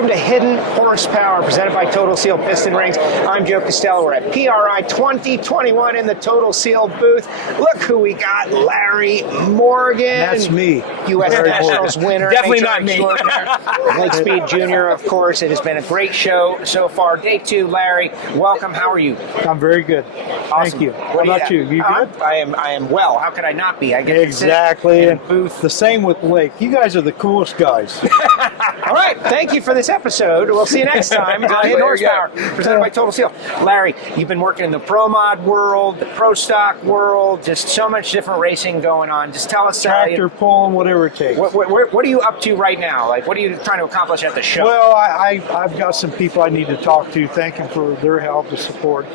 Welcome to Hidden Horsepower, presented by Total Seal Piston Rings. I'm Joe Castello. We're at PRI 2021 in the Total Seal booth. Look who we got, Larry Morgan. That's me. U.S. Nationals winner. Definitely not me. Lake Speed Junior, of course. It has been a great show so far. Day 2, Larry. Welcome. How are you? I'm very good. Awesome. Thank you. How about you? You good? I am well. How could I not be? I get Exactly. to sit in And a booth. the same with Lake. You guys are the coolest guys. All right. Thank you for this episode. We'll see you next time. Hidden Horsepower, presented by Total Seal. Larry, you've been working in the Pro Mod world, the Pro Stock world, just so much different racing going on. Just tell us. Tractor pulling, whatever it takes. What are you up to right now? Like, what are you trying to accomplish at the show? Well, I've got some people I need to talk to, thank them for their help and support.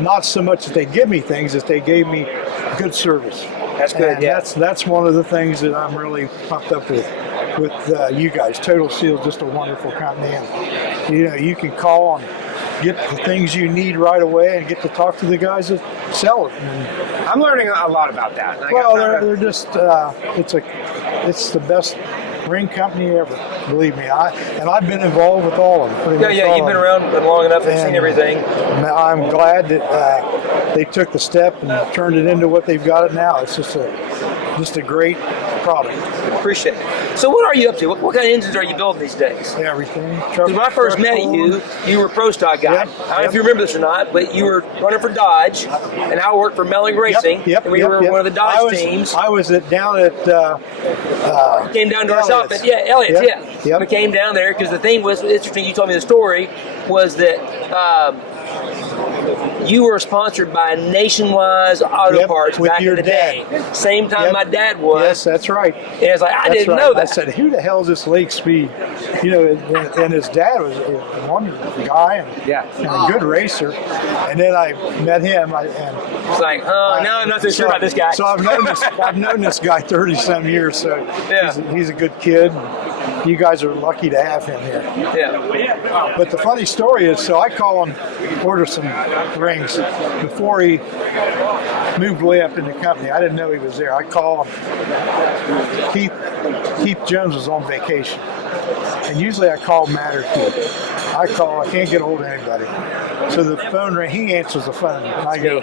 Not so much that they give me things, as they gave me good service. That's good, And yeah. That's one of the things that I'm really pumped up with you guys. Total Seal is just a wonderful company, and you can call and get the things you need right away, and get to talk to the guys that sell it. And, I'm learning a lot about that. well, they're just it's the best ring company ever. Believe me, I've been involved with all of them. Yeah, you've been around long enough and seen everything. I'm glad that they took the step and turned it into what they've got it now. It's just a great product. Appreciate it. So what are you up to? What kind of engines are you building these days? Everything. Because when I first met you, you were a Pro Stock guy. Yep, I don't know if you remember this or not, but you were running for Dodge, and I worked for Melling Racing, and we were one of the Dodge teams. I was down at Came down to our shop at Elliott's, Yep. We came down there because the thing was interesting. You told me the story was that you were sponsored by Nationwide Auto Parts with back your in the day. Same time my dad was. Yes, that's right. And it's like I didn't know that. I said, "Who the hell is this Lake Speed?" And his dad was a wonderful guy and a good racer. And then I met him, it's like, now I'm not so sure about this guy. So I've known this guy 30-some years. So he's a good kid. And you guys are lucky to have him here. Yeah. But the funny story is, so I call him, order some rings before he moved way up in the company. I didn't know he was there. I call him. Keith Jones was on vacation, and usually I call Matt or Keith. I can't get a hold of anybody. So the phone rang, he answers the phone, and I go,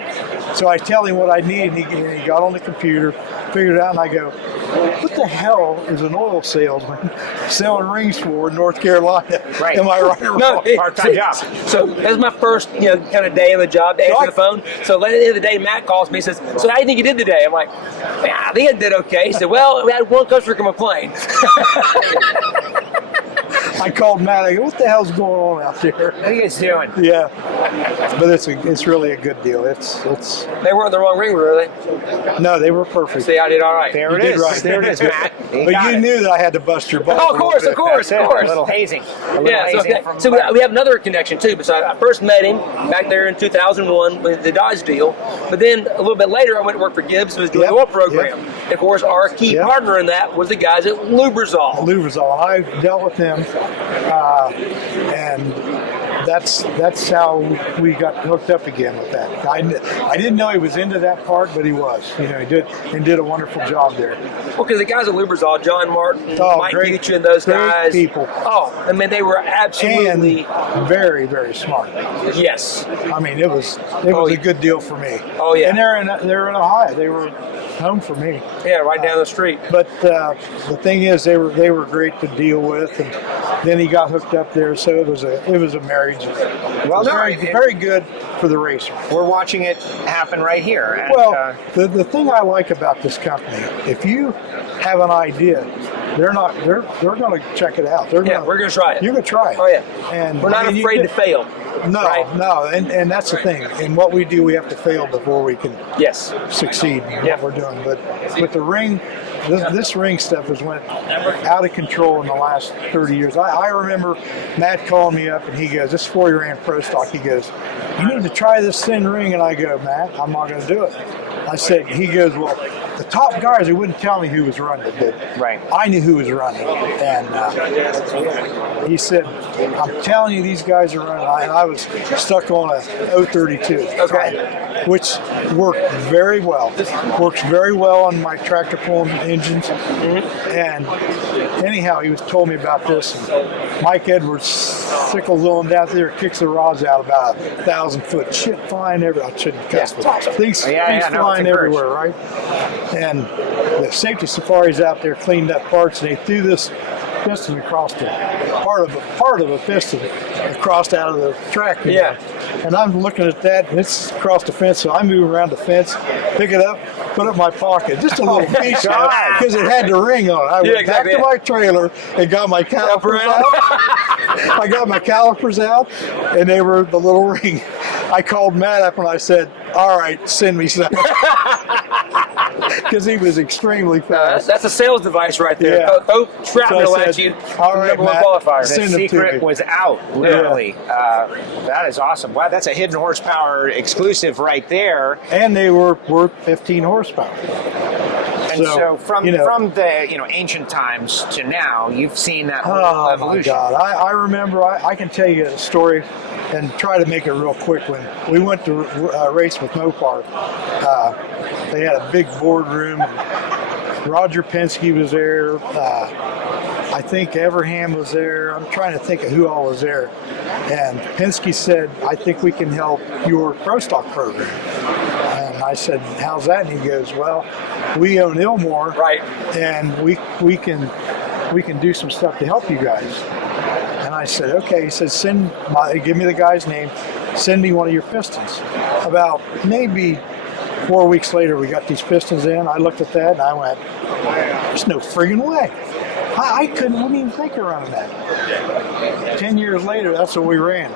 so I tell him what I need, and he got on the computer, figured it out, and I go, what the hell is an oil salesman selling rings for in North Carolina? Right. Am I right or wrong? Part-time job. So that's my first, kind of day on the job to answer the phone. So at the end of the day, Matt calls me and says, "So how do you think you did today?" I'm like, "I think I did okay." He said, "Well, we had one customer complain." I called Matt. I go, what the hell's going on out there? What are you guys doing? Yeah, but it's really a good deal. It's. They weren't the wrong ring, were they? No, they were perfect. See, I did all right. There it did is. right. There it is, Matt. But you knew that I had to bust your balls. Oh, of course. A little hazing. So we have another connection too. Besides, I first met him back there in 2001 with the Dodge deal. But then a little bit later, I went to work for Gibbs, who was doing the oil program. Of course, our key partner in that was the guys at Lubrizol. I dealt with them, and that's how we got hooked up again with that. I didn't know he was into that part, but he was. He did a wonderful job there. Well, because the guys at Lubrizol, John Martin, Mike Gucci, and those great guys, people. Oh, I mean, they were absolutely and very, very smart. Yes. I mean, it was a good deal for me. Oh yeah. And they're in Ohio. They were home for me. Yeah, right down the street. But the thing is, they were great to deal with, and then he got hooked up there, so it was a marriage. Well, very good for the racer. We're watching it happen right here. Well, the thing I like about this company, if you have an idea, they're going to check it out. We're going to try it. You're going to try it. Oh yeah. And we're not afraid to fail. No, right? no, and that's the thing. In what we do, we have to fail before we can succeed in what we're doing. But with the ring, this ring stuff has went out of control in the last 30 years. I remember Matt calling me up, and he goes, "This is before he ran Pro Stock." He goes, "You need to try this thin ring," and I go, "Matt, I'm not going to do it." I said, he goes, "Well, the top guys, they wouldn't tell me who was running it, but I knew who was running it." And he said, "I'm telling you, these guys are running." And I was stuck on a 032. Okay. which worked very well. Works very well on my tractor pulling engines. And anyhow, he was told me about this. And Mike Edwards sickles on down there, kicks the rods out about 1,000-foot. Shit flying everywhere. I shouldn't cuss, but things flying everywhere, right? And the safety safaris out there cleaned up parts, and they threw this piston across the part of a piston across out of the track. Yeah. And I'm looking at that, and it's across the fence, so I move around the fence, pick it up, put it in my pocket, just a little piece because it had the ring on it. I went back to my trailer and got my calipers out. I got my calipers out, and they were the little ring. I called Matt up and I said, "All right, send me some." Because he was extremely fast. That's a sales device right there. Yeah. Throw shrapnel at you. All right, number one Matt, qualifier. The send them to secret me. was out, literally. That is awesome. Wow, that's a hidden horsepower exclusive right there. And they were worth 15 horsepower. And so from the ancient times to now, you've seen that whole Oh evolution. my God! I remember. I can tell you a story, and try to make it real quick. When we went to race with Mopar, they had a big boardroom. And Roger Penske was there. I think Everham was there. I'm trying to think of who all was there. And Penske said, "I think we can help your Pro Stock program." And I said, "How's that?" And he goes, "Well, we own Ilmore, Right. and we can do some stuff to help you guys." And I said, "Okay." He said, give me the guy's name, send me one of your pistons." About maybe 4 weeks later, we got these pistons in. I looked at that and I went, "There's no friggin' way." I wouldn't even think of running that. 10 years later, that's what we ran.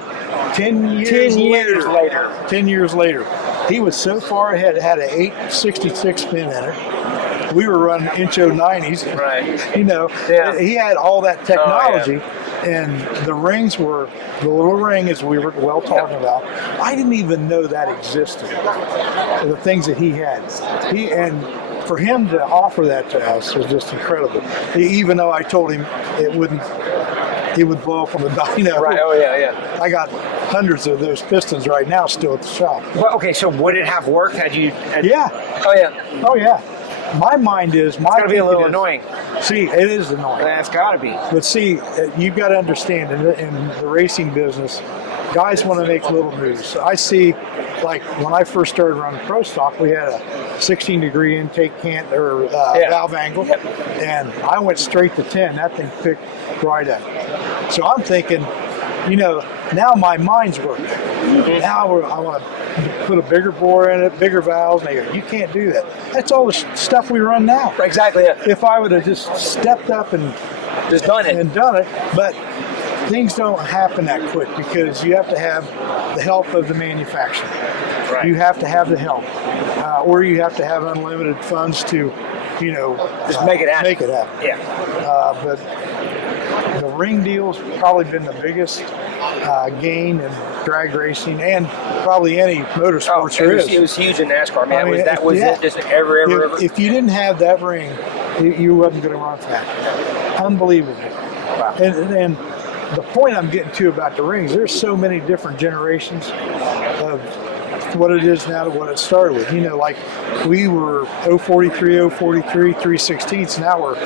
10 years later. 10 years later. He was so far ahead. It had an 866 pin in it. We were running inch 090s. Right. He had all that technology. And the rings were, the little ring, as we were well talking about, I didn't even know that existed. The things that he had. And for him to offer that to us was just incredible. Even though I told him it would blow up on the dyno. Right. Oh yeah. I got hundreds of those pistons right now still at the shop. Well, okay, so would it have worked had you? Yeah. Oh yeah. Oh yeah. My mind is, It's gotta be a little annoying. See, it is annoying. That's gotta be. But see, you've got to understand, in the racing business, guys want to make little moves. I see, like when I first started running Pro Stock, we had a 16-degree intake valve angle, and I went straight to 10. That thing picked right up. So I'm thinking, now my mind's working. Now I want to put a bigger bore in it, bigger valves. And they go, "You can't do that." That's all the stuff we run now. Exactly. Yeah. If I would have just stepped up and Just done it. But things don't happen that quick because you have to have the help of the manufacturer. Right. You have to have the help, or you have to have unlimited funds to, Just make it happen. Yeah. But the ring deal's probably been the biggest gain in drag racing and probably any motorsports there is. It was huge in NASCAR, man. I mean, that was it. Just ever. If you didn't have that ring, you wasn't going to run fast. Unbelievable. Wow. And the point I'm getting to about the rings, there's so many different generations of what it is now to what it started with. Like we were 043, 3/16. Now we're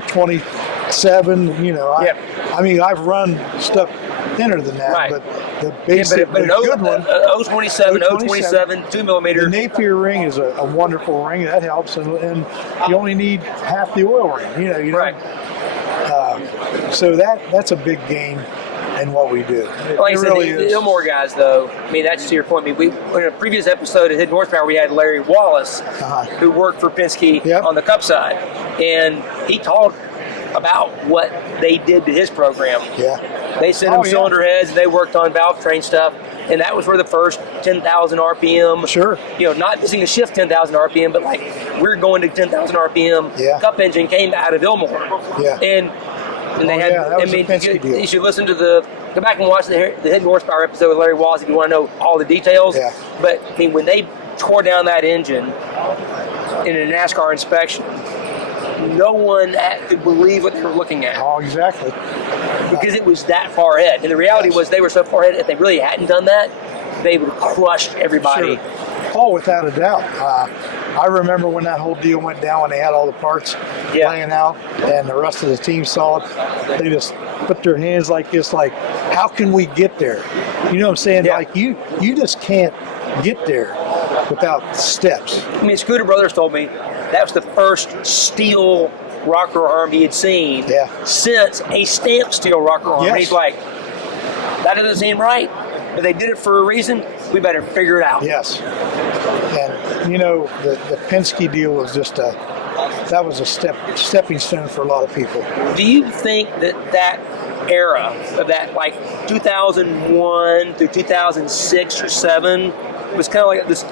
027. I mean, I've run stuff thinner than that, Right. but the basic, but the good one. 027, 027, 2 millimeter. The Napier ring is a wonderful ring. That helps, and you only need half the oil ring. Right. So that's a big gain in what we do. Like It I said, really the is. Ilmore guys, though, I mean, that's to your point. I mean, in a previous episode of Hidden Horsepower, we had Larry Wallace, who worked for Penske on the Cup side, and he talked about what they did to his program. Yeah. They sent him cylinder heads, and they worked on valve train stuff, and that was for the first 10,000 RPM. Sure. Not just in the shift 10,000 RPM, but like we're going to 10,000 RPM. Yeah. Cup engine came out of Ilmore. Yeah. And they had. that was a Penske deal. You should listen to go back and watch the Hidden Horsepower episode with Larry Wallace if you want to know all the details. Yeah. But I mean, when they tore down that engine in a NASCAR inspection, no one could believe what they were looking at. Oh, exactly. Because it was that far ahead. And the reality was they were so far ahead, if they really hadn't done that, they would have crushed everybody. Sure. Oh, without a doubt. I remember when that whole deal went down, when they had all the parts laying out, and the rest of the team saw it. They just put their hands like this, like, how can we get there? You know what I'm saying? Yeah. Like, you just can't get there without steps. I mean, Scooter Brothers told me that was the first steel rocker arm he had seen since a stamped steel rocker arm. Yes. He's like, that doesn't seem right, but they did it for a reason. We better figure it out. Yes. And, you know, the Penske deal was just that was a stepping stone for a lot of people. Do you think that era of that, like 2001 through 2006 or 7, was kind of like this,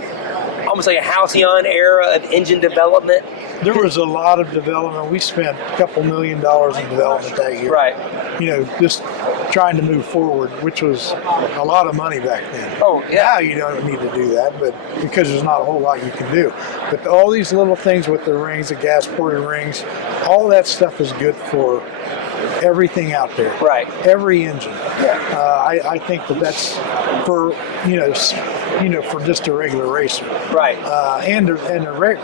almost like a halcyon era of engine development? There was a lot of development. We spent a couple $1 million in development that year. Right. You know, just trying to move forward, which was a lot of money back then. Oh, yeah. Now you don't need to do that, but because there's not a whole lot you can do. But all these little things with the rings, the gas-ported rings, all that stuff is good for everything out there. Right. Every engine. Yeah. I think that's for for just a regular racer. Right. Right.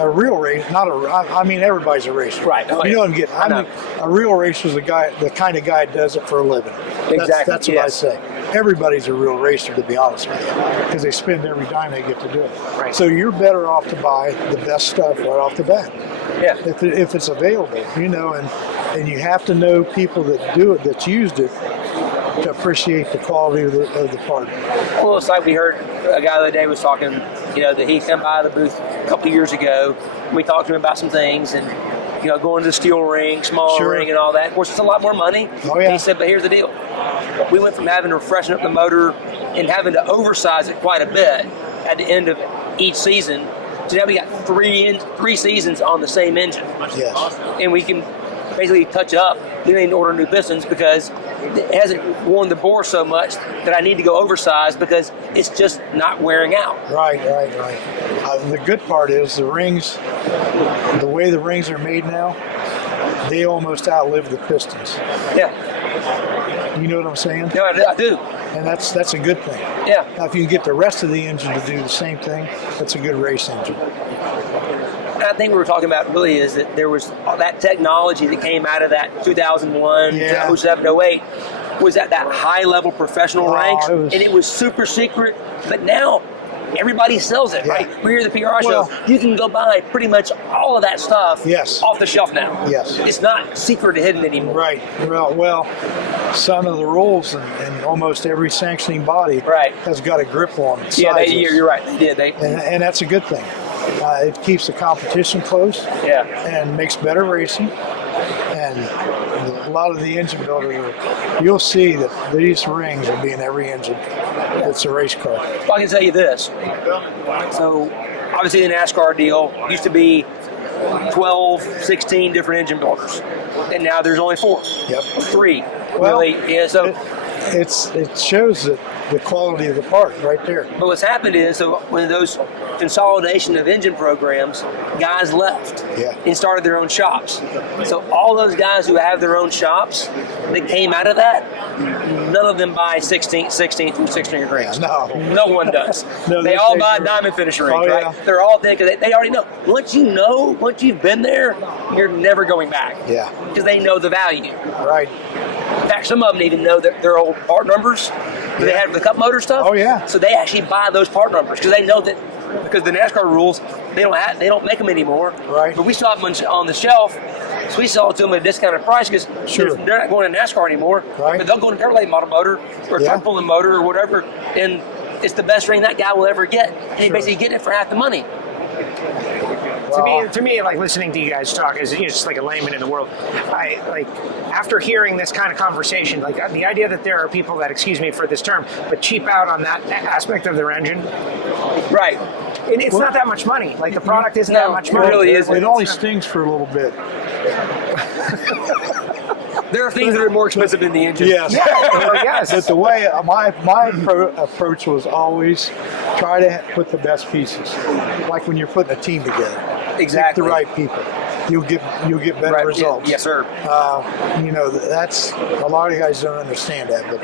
A real racer, not a. I mean, everybody's a racer. Right. Oh, you know what I'm getting. I mean, a real racer is the kind of guy that does it for a living. Exactly. That's what I say. Everybody's a real racer, to be honest with you, because they spend every dime they get to do it. Right. So you're better off to buy the best stuff right off the bat. Yeah. If it's available, and you have to know people that do it, that's used it, to appreciate the quality of the part. Well, it's like we heard a guy the other day was talking, that he come by the booth a couple of years ago. We talked to him about some things and, going to the steel ring, small ring and all that. Of course, it's a lot more money. Oh, yeah. And he said, but here's the deal. We went from having to freshen up the motor and having to oversize it quite a bit at the end of each season. So now we got three seasons on the same engine. Yes. And we can basically touch up. We need to order new pistons because it hasn't worn the bore so much that I need to go oversized because it's just not wearing out. Right. The good part is the rings, the way the rings are made now, they almost outlive the pistons. Yeah. You know what I'm saying? No, I do. And that's a good thing. Yeah. Now, if you can get the rest of the engine to do the same thing, that's a good race engine. I think we were talking about really is that there was all that technology that came out of that 2001 to 07, 08 was at that high level professional ranks, and it was super secret. But now everybody sells it, right? We're here at the PRI show. You can go buy pretty much all of that stuff off the shelf now. Yes. It's not secret hidden anymore. Right. Well, some of the rules and almost every sanctioning body has got a grip on it. Yeah, you're right. They did. And that's a good thing. It keeps the competition close and makes better racing. And a lot of the engine builders, you'll see that these rings will be in every engine. It's a race car. Well, I can tell you this. So, obviously, the NASCAR deal used to be 12, 16 different engine builders. And now there's only 4. Yep. 3. Well, really. Yeah, so it shows that the quality of the part right there. But what's happened is, so when those consolidation of engine programs, guys left and started their own shops. So all those guys who have their own shops that came out of that, none of them buy 16 through 16 rings. No one does. They all buy diamond finish rings, right? They're all thinking they already know. Once you've been there, you're never going back. Yeah. Because they know the value. Right. In fact, some of them even know their old part numbers that they had with the cup motor stuff. Oh yeah. So they actually buy those part numbers because they know that because the NASCAR rules they don't make them anymore. Right. But we still have them on the shelf, so we sell it to them at a discounted price because they're not going to NASCAR anymore. Right. But they'll go to their late model motor or truck pulling motor or whatever, and it's the best ring that guy will ever get, and he basically getting it for half the money. To me, like listening to you guys talk as just like a layman in the world, I like after hearing this kind of conversation, like the idea that there are people that, excuse me for this term, but cheap out on that aspect of their engine. Right. And it's not that much money. Like the product isn't that much money. It really isn't. It only stings for a little bit. There are things that are more expensive than the engine. Yes. Yes. But the way my approach was always try to put the best pieces. Like when you're putting a team together. Exactly. Pick the right people. you'll get better results. Yes, sir. That's a lot of guys don't understand that. But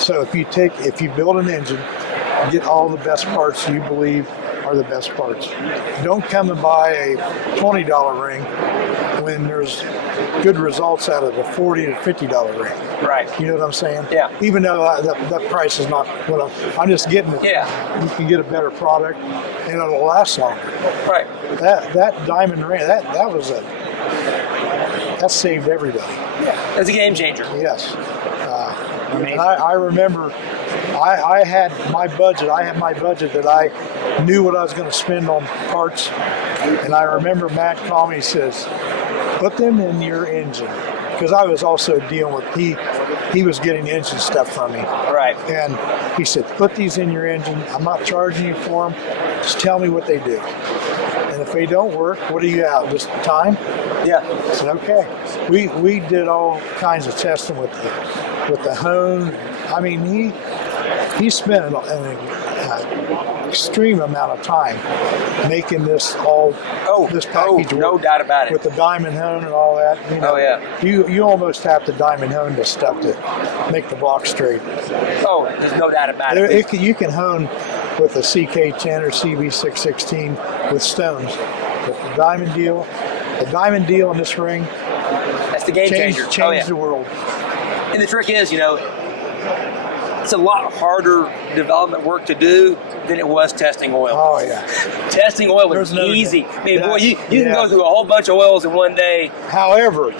so if you build an engine, get all the best parts you believe are the best parts. Don't come and buy a $20 ring when there's good results out of a $40 to $50 ring. Right. You know what I'm saying? Yeah. Even though that price is not what I'm just getting it. Yeah. You can get a better product and it'll last longer. Right. That diamond ring, that saved everybody. Yeah. That's a game changer. Yes. And I remember I had my budget. I had my budget that I knew what I was going to spend on parts. And I remember Matt called me, he says, put them in your engine. Because I was also dealing with, he was getting engine stuff from me. Right. And he said, put these in your engine. I'm not charging you for them. Just tell me what they do. And if they don't work, what are you out? Just time? Yeah. I said, okay. We did all kinds of testing with the hone. I mean, he spent an extreme amount of time making this package no work doubt about it. with the diamond hone and all that. You almost have to diamond hone this stuff to make the block straight. Oh, there's no doubt about it. You can hone with a CK10 or CV616 with stones, but the diamond deal in this ring, that's the game changer. Changed the world. And the trick is, it's a lot harder development work to do than it was testing oil. Oh yeah. Testing oil is easy. I mean, boy, you can go through a whole bunch of oils in one day. However,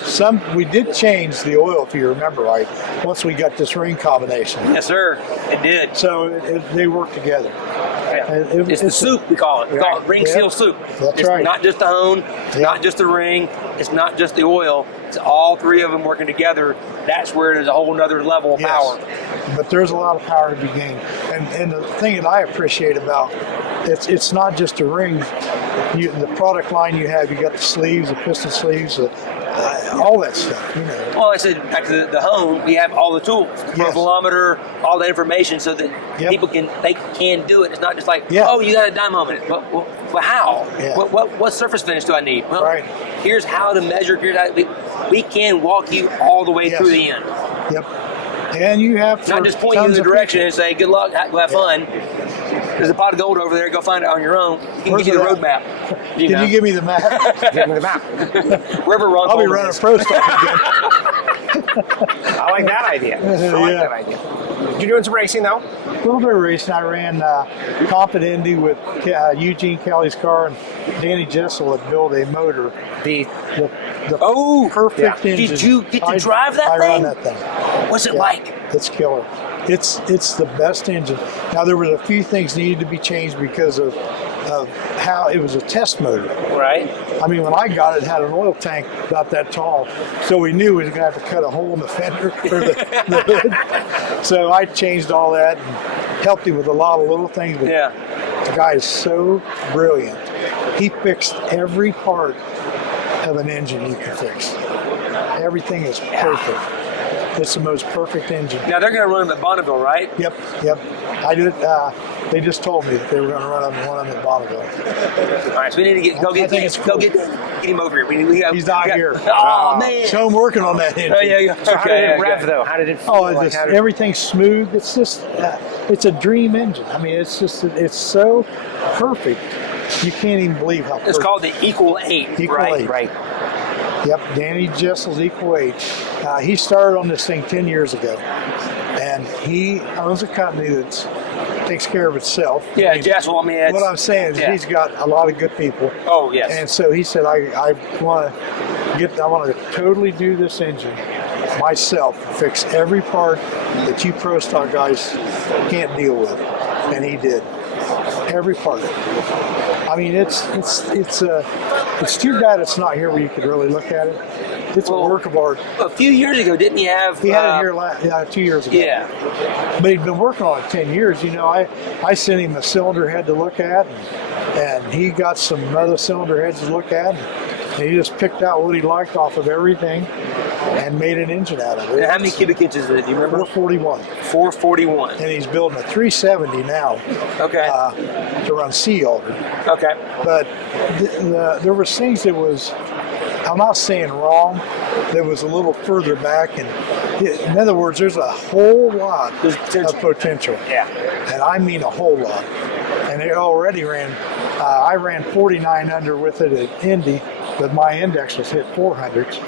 we did change the oil, if you remember right, once we got this ring combination. Yes, sir. It did. So they work together. Yeah. It's the soup, we call it. We call it ring seal soup. That's it's right. not just the hone, it's not just the ring, it's not just the oil. It's all three of them working together. That's where there's a whole nother level of power. But there's a lot of power to be gained. And the thing that I appreciate about it's not just a ring. The product line you have, you got the sleeves, the piston sleeves, all that stuff. Well, I said back to the home, we have all the tools, the profilometer, all the information, so that people can do it. It's not just like, oh, you got a dynamometer. Well, how? Yeah. What surface finish do I need? Well, right. Here's how to measure. We can walk you all the way through the end. Yep. And you have not just point you in the direction and say, good luck, go have fun. There's a pot of gold over there. Go find it on your own. You can give you the road map. Can you give me the map? Give me the map. Wherever Ron I'll be running a pro stock again. I like that idea. You're doing some racing though? A little bit of racing. I ran Compton Indy with Eugene Kelly's car, and Danny Jesel had built a motor. The perfect engine. Did you get to drive that thing? I ran that thing. What's it like? It's killer. It's the best engine. Now there was a few things needed to be changed because of how it was a test motor. Right. I mean, when I got it, it had an oil tank about that tall, so we knew we were going to have to cut a hole in the fender or the hood. So I changed all that and helped him with a lot of little things. But the guy is so brilliant. He fixed every part of an engine you can fix. Everything is perfect. It's the most perfect engine. Now they're going to run them at Bonneville, right? Yep. I did. They just told me that they were going to run one of them at Bonneville. All right, so we need to get him over here. He's not here. Oh man! So I'm working on that engine. Oh yeah. So how did it rev though? How did it feel? Everything's smooth. It's just it's a dream engine. I mean, it's so perfect. You can't even believe how perfect. It's called the Equal 8, right? Yep, Danny Jessel's Equal 8. He started on this thing 10 years ago, and he owns a company that takes care of itself. Yeah, Jessel. I mean, what I'm saying is he's got a lot of good people. Oh yes. And so he said, I want to totally do this engine myself, fix every part that you pro stock guys can't deal with, and he did. Every part. I mean, it's too bad it's not here where you could really look at it. It's a work of art. A few years ago, didn't he have? He had it here 2 years ago. Yeah. But he'd been working on it 10 years. I sent him a cylinder head to look at, and he got some other cylinder heads to look at, and he just picked out what he liked off of everything and made an engine out of it. And how many cubic inches is it? Do you remember? 441. 441. And he's building a 370 now. Okay. To run sea alder. Okay. But there was things that was I'm not saying wrong, that was a little further back. And in other words, there's a whole lot of potential. Yeah. And I mean a whole lot. And it already ran, I ran 49 under with it at Indy, but my index was hit 400s.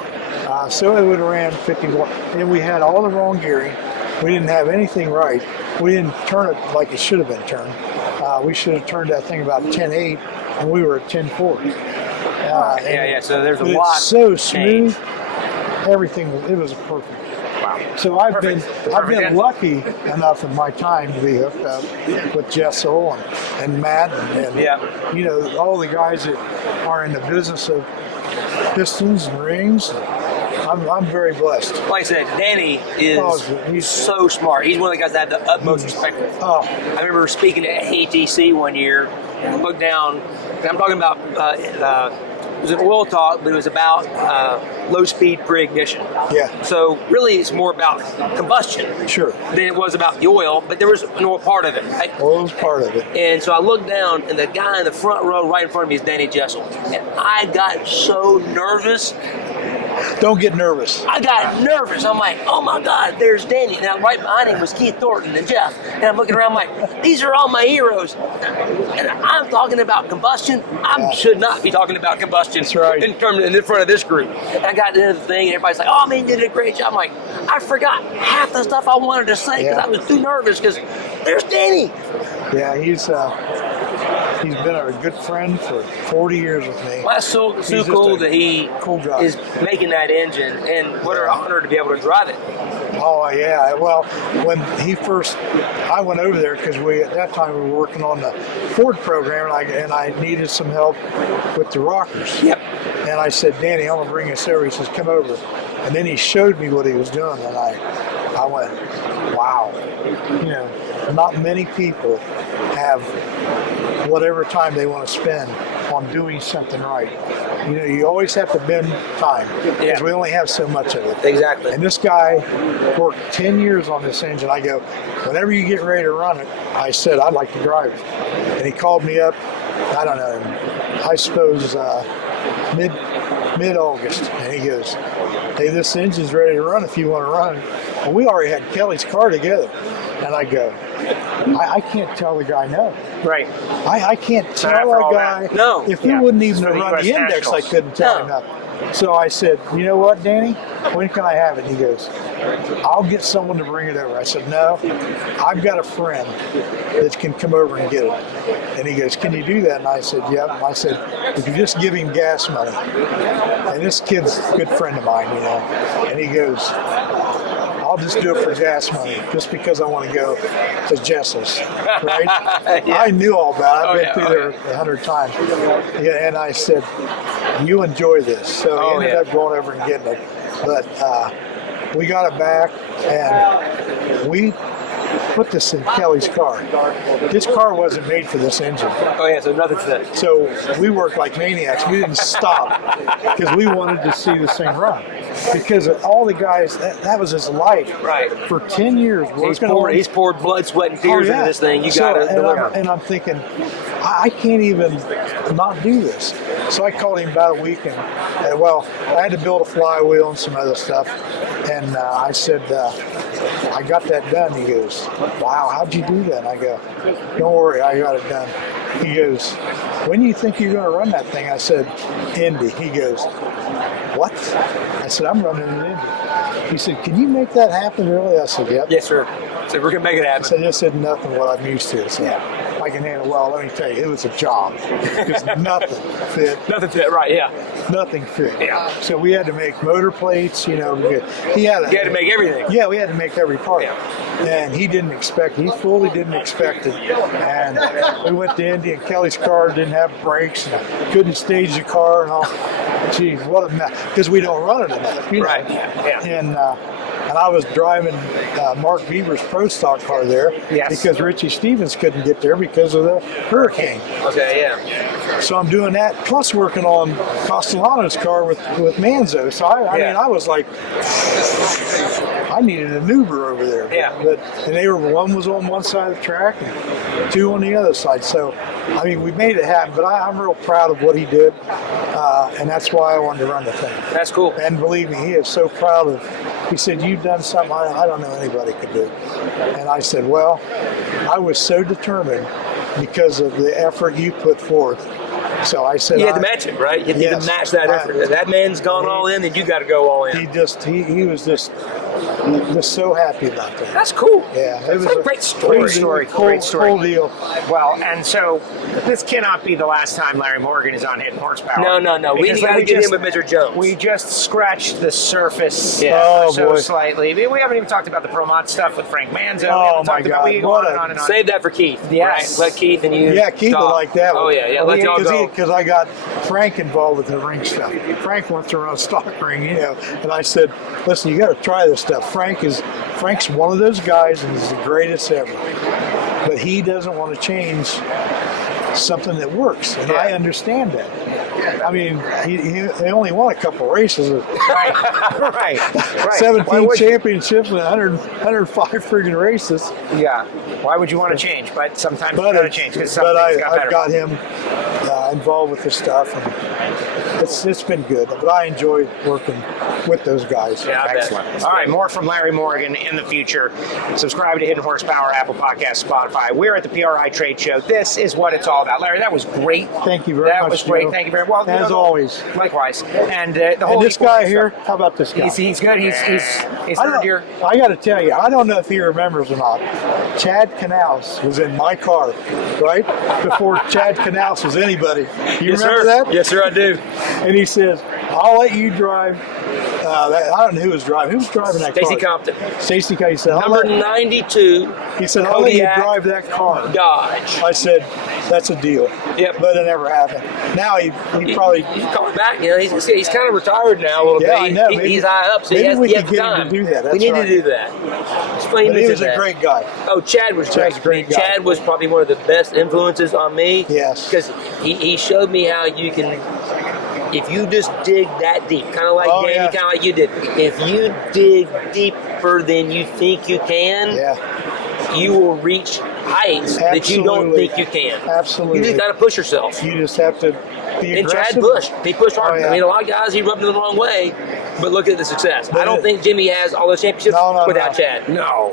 So it would have ran 51. And we had all the wrong gearing. We didn't have anything right. We didn't turn it like it should have been turned. We should have turned that thing about 10.8, and we were at 10.4. So there's a but lot. It's so changed. smooth. Everything, it was perfect. Wow. So I've Perfect. been lucky enough in my time to be hooked up with Jesel and Matt and you know, all the guys that are in the business of pistons and rings. I'm very blessed. Like I said, Danny is so smart. He's one of the guys I have the utmost respect for. Oh, I remember speaking at ATC one year, and I looked down, and I'm talking about, it was an oil talk, but it was about low-speed pre-ignition. yeah, So really it's more about combustion sure. than it was about the oil, but there was an oil part of it. Right? Oil was part of it. And so I looked down, and the guy in the front row right in front of me is Danny Jesel. And I got so nervous. Don't get nervous. I got nervous. I'm like, oh my God, there's Danny. Now right behind him was Keith Thornton and Jeff. And I'm looking around like, these are all my heroes. And I'm talking about combustion. I should not be talking about combustion. That's right. In front of this group. And I got into the thing, and everybody's like, oh man, you did a great job. I'm like, I forgot half the stuff I wanted to say because I was too nervous because there's Danny. Yeah, he's been a good friend for 40 years with me. Well, that's so cool that he cool guy. is making that engine, and what an honor to be able to drive it. Oh yeah, well, when I went over there because at that time we were working on the Ford program, and I needed some help with the rockers. Yep. And I said, Danny, I'm gonna bring this over. He says, come over. And then he showed me what he was doing, and I went, wow. You know, not many people have whatever time they want to spend on doing something right. You know, you always have to bend time because we only have so much of it. Exactly. And this guy worked 10 years on this engine. I go, whenever you get ready to run it, I said, I'd like to drive it. And he called me up, I don't know, I suppose mid-August. And he goes, hey, this engine's ready to run if you want to run it. And we already had Kelly's car together. And I go, I can't tell the guy no. Right. I can't tell a guy. No. If he wouldn't even For the run US the index, Nationals. I couldn't tell him no. So I said, you know what, Danny? When can I have it? He goes, I'll get someone to bring it over. I said, no, I've got a friend that can come over and get it. And he goes, can you do that? And I said, yep. I said, if you just give him gas money. And this kid's a good friend of mine, you know. And he goes, I'll just do it for gas money, just because I want to go to Jessel's, right? I knew all about it. I've been through there 100 times. Yeah, and I said, you enjoy this. So he ended up going over and getting it. But we got it back, and we put this in Kelly's car. This car wasn't made for this engine. Oh yeah, so nothing said. So we worked like maniacs. We didn't stop because we wanted to see this thing run. Because all the guys, that was his life. Right. For 10 years working He's poured blood, sweat, and tears into this thing. You got to deliver. And I'm thinking, I can't even not do this. So I called him about a week, and I had to build a flywheel and some other stuff. And I said, I got that done. He goes, wow, how'd you do that? And I go, don't worry, I got it done. He goes, when do you think you're going to run that thing? I said, Indy. He goes, what? I said, I'm running an Indy. He said, can you make that happen really? I said, yep. Yes, sir. So we're going to make it happen. I said, this isn't nothing what I'm used to. So I can handle, well, let me tell you, it was a job. Because nothing fit. Nothing fit, right, yeah. Nothing fit. Yeah. So we had to make motor plates, you know. You had to make everything. Yeah, we had to make every part. Yeah. And he fully didn't expect it. And we went to Indy, and Kelly's car didn't have brakes, and couldn't stage the car, and all. Geez, what a mess. Because we don't run it enough. You know? Right, yeah. And I was driving Mark Beaver's Pro Stock car there because Richie Stevens couldn't get there because of the hurricane. Okay, yeah. So I'm doing that, plus working on Castellano's car with Manzo. So I mean, I was like, I needed an Uber over there. Yeah. And one was on one side of the track and 2 on the other side. So, I mean, we made it happen. But I'm real proud of what he did, and that's why I wanted to run the thing. That's cool. And believe me, he is so proud of. He said, "You've done something I don't know anybody could do." And I said, "Well, I was so determined because of the effort you put forth." So I said, You had to match it, right? You had to match that effort. If that man's gone all in, then you got to go all in. He was just so happy about that. That's cool. Yeah, it was a great story. Great story. Cool deal. Well, and so this cannot be the last time Larry Morgan is on Hidden Horsepower. No. We got to get him with Mr. Jones. We just scratched the surface boy. slightly. We haven't even talked about the Pro Mod stuff with Frank Manzo. Oh, my God. We go on and on. Save that for Keith. Yes. Right? Let Keith and you. Yeah, Keith will like that one. Oh, yeah. Let y'all go. Because I got Frank involved with the ring stuff. Frank wants to run a stock ring, and I said, "Listen, you got to try this stuff." Frank's one of those guys, and he's the greatest ever. But he doesn't want to change something that works, and I understand that. I mean, he only won a couple races. Right. 17 championships and 105 friggin' races. Yeah. Why would you want to change? But sometimes you got to change because but I've got him involved with this stuff, and it's been good. But I enjoy working with those guys. Yeah, excellent. All right, more from Larry Morgan in the future. Subscribe to Hidden Horsepower, Apple Podcasts, Spotify. We're at the PRI Trade Show. This is what it's all about. Larry, that was great. Thank you very much. That was great. Joe. Thank you very much. Well, as always. Likewise. And the whole. And this guy here, how about this guy? He's good. He's third year. I got to tell you, I don't know if he remembers or not. Chad Canals was in my car, right? Before Chad Canals was anybody. You remember that? Yes, sir, I do. And he says, "I'll let you drive." I don't know who was driving. Who was driving that Stacey car? Compton. Stacey Compton. He said, Number 92. He said, "I'll let you drive that car." Dodge. I said, "That's a deal." Yep. But it never happened. Now he probably. He's coming back. He's kind of retired now a little bit. I know. He's high up, so he has we the could get time. him to do that. That's we need right. to do that. Explain But he to was a that. great guy. Oh, Chad was Chad's a great guy. Chad was probably one of the best influences on me. Yes. Because he showed me how you can, if you just dig that deep, kind of like Danny, kind of like you did. If you dig deeper than you think you can, you will reach heights that you don't think you can. Absolutely. You just got to push yourself. You just have to be And aggressive. Chad pushed. He pushed hard. Oh, yeah. I mean, a lot of guys, he rubbed them the wrong way, but look at the success. I don't think Jimmy has all those championships without Chad. No,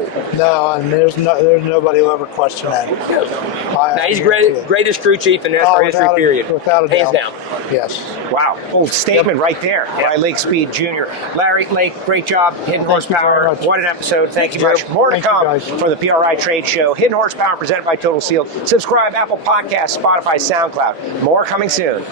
and there's nobody who'll ever question that. Now, he's greatest crew chief in NASCAR history, period. Without a doubt. Hands down. Yes. Wow. Bold statement right there by Lake Speed Jr. Larry, Lake, great job. Hidden Horsepower. What an episode. Thank you much. More to come for the PRI Trade Show. Hidden Horsepower presented by Total Seal. Subscribe, Apple Podcasts, Spotify, SoundCloud. More coming soon.